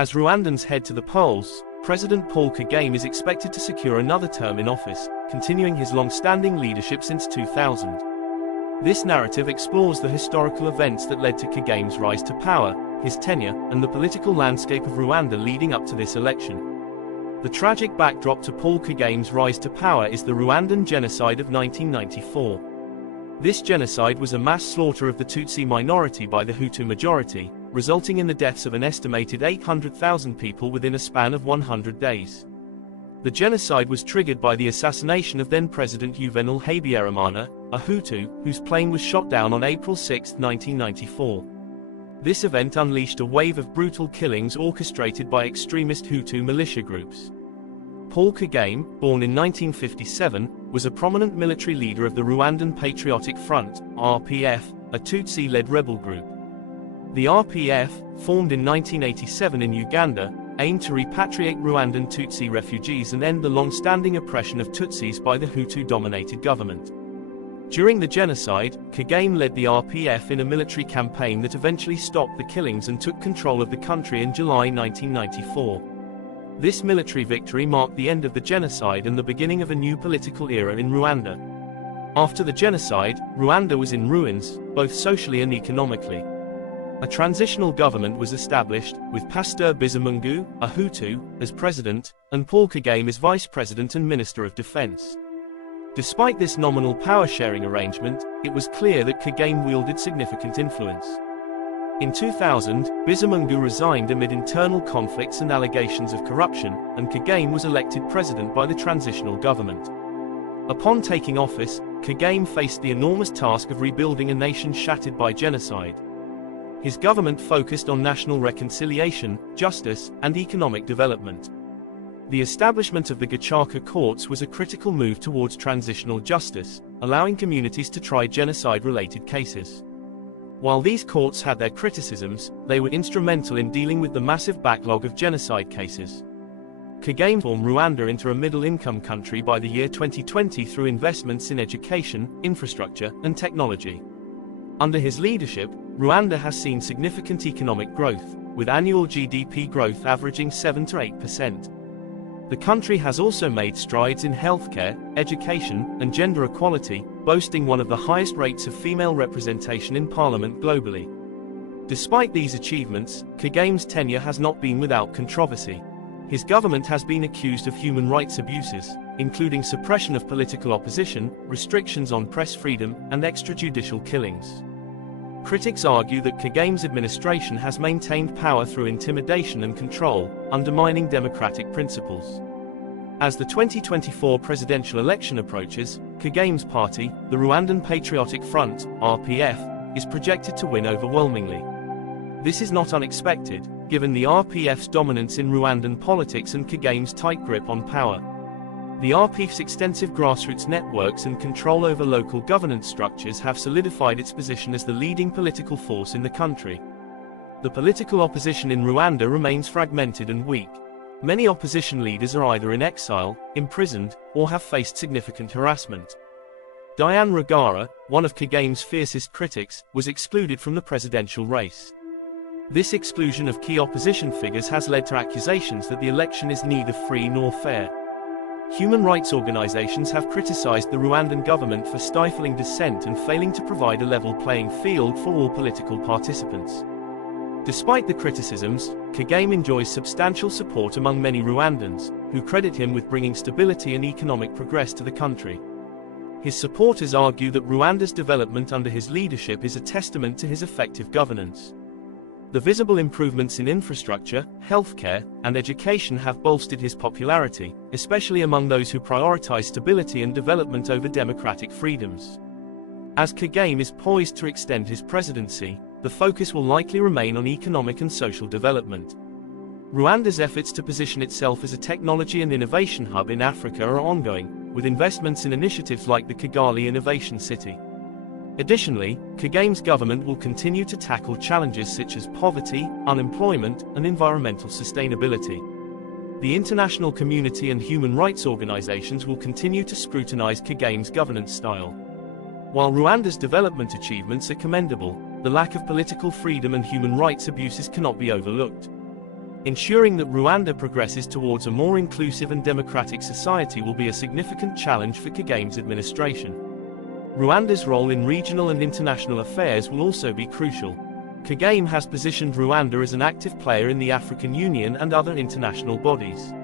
As Rwandans head to the polls, President Paul Kagame is expected to secure another term in office, continuing his long-standing leadership since 2000. This narrative explores the historical events that led to Kagame's rise to power, his tenure, and the political landscape of Rwanda leading up to this election. The tragic backdrop to Paul Kagame's rise to power is the Rwandan genocide of 1994. This genocide was a mass slaughter of the Tutsi minority by the Hutu majority, resulting in the deaths of an estimated 800,000 people within a span of 100 days. The genocide was triggered by the assassination of then-President Juvenal Habyarimana, a Hutu, whose plane was shot down on April 6, 1994. This event unleashed a wave of brutal killings orchestrated by extremist Hutu militia groups. Paul Kagame, born in 1957, was a prominent military leader of the Rwandan Patriotic Front, RPF, a Tutsi-led rebel group. The RPF, formed in 1987 in Uganda, aimed to repatriate Rwandan Tutsi refugees and end the long-standing oppression of Tutsis by the Hutu-dominated government. During the genocide, Kagame led the RPF in a military campaign that eventually stopped the killings and took control of the country in July 1994. This military victory marked the end of the genocide and the beginning of a new political era in Rwanda. After the genocide, Rwanda was in ruins, both socially and economically. A transitional government was established, with Pastor Bizimungu, a Hutu, as president, and Paul Kagame as vice president and minister of defense. Despite this nominal power-sharing arrangement, it was clear that Kagame wielded significant influence. In 2000, Bizimungu resigned amid internal conflicts and allegations of corruption, and Kagame was elected president by the transitional government. Upon taking office, Kagame faced the enormous task of rebuilding a nation shattered by genocide. His government focused on national reconciliation, justice, and economic development. The establishment of the Gacaca courts was a critical move towards transitional justice, allowing communities to try genocide-related cases. While these courts had their criticisms, they were instrumental in dealing with the massive backlog of genocide cases. Kagame transformed Rwanda into a middle-income country by the year 2020 through investments in education, infrastructure, and technology. Under his leadership, Rwanda has seen significant economic growth, with annual GDP growth averaging 7 to 8%. The country has also made strides in healthcare, education, and gender equality, boasting one of the highest rates of female representation in parliament globally. Despite these achievements, Kagame's tenure has not been without controversy. His government has been accused of human rights abuses, including suppression of political opposition, restrictions on press freedom, and extrajudicial killings. Critics argue that Kagame's administration has maintained power through intimidation and control, undermining democratic principles. As the 2024 presidential election approaches, Kagame's party, the Rwandan Patriotic Front, RPF, is projected to win overwhelmingly. This is not unexpected, given the RPF's dominance in Rwandan politics and Kagame's tight grip on power. The RPF's extensive grassroots networks and control over local governance structures have solidified its position as the leading political force in the country. The political opposition in Rwanda remains fragmented and weak. Many opposition leaders are either in exile, imprisoned, or have faced significant harassment. Diane Rwigara, one of Kagame's fiercest critics, was excluded from the presidential race. This exclusion of key opposition figures has led to accusations that the election is neither free nor fair. Human rights organizations have criticized the Rwandan government for stifling dissent and failing to provide a level playing field for all political participants. Despite the criticisms, Kagame enjoys substantial support among many Rwandans, who credit him with bringing stability and economic progress to the country. His supporters argue that Rwanda's development under his leadership is a testament to his effective governance. The visible improvements in infrastructure, healthcare, and education have bolstered his popularity, especially among those who prioritize stability and development over democratic freedoms. As Kagame is poised to extend his presidency, the focus will likely remain on economic and social development. Rwanda's efforts to position itself as a technology and innovation hub in Africa are ongoing, with investments in initiatives like the Kigali Innovation City. Additionally, Kagame's government will continue to tackle challenges such as poverty, unemployment, and environmental sustainability. The international community and human rights organizations will continue to scrutinize Kagame's governance style. While Rwanda's development achievements are commendable, the lack of political freedom and human rights abuses cannot be overlooked. Ensuring that Rwanda progresses towards a more inclusive and democratic society will be a significant challenge for Kagame's administration. Rwanda's role in regional and international affairs will also be crucial. Kagame has positioned Rwanda as an active player in the African Union and other international bodies.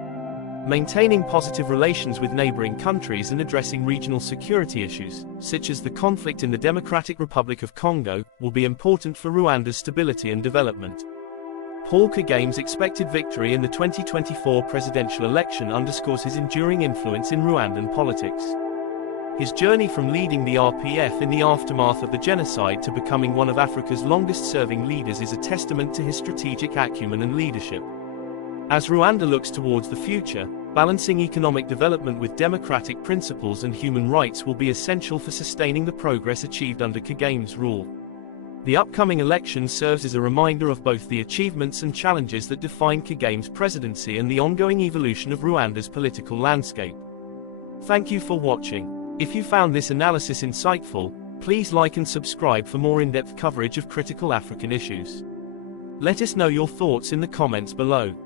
Maintaining positive relations with neighboring countries and addressing regional security issues, such as the conflict in the Democratic Republic of Congo, will be important for Rwanda's stability and development. Paul Kagame's expected victory in the 2024 presidential election underscores his enduring influence in Rwandan politics. His journey from leading the RPF in the aftermath of the genocide to becoming one of Africa's longest-serving leaders is a testament to his strategic acumen and leadership. As Rwanda looks towards the future, balancing economic development with democratic principles and human rights will be essential for sustaining the progress achieved under Kagame's rule. The upcoming election serves as a reminder of both the achievements and challenges that define Kagame's presidency and the ongoing evolution of Rwanda's political landscape. Thank you for watching. If you found this analysis insightful, please like and subscribe for more in-depth coverage of critical African issues. Let us know your thoughts in the comments below.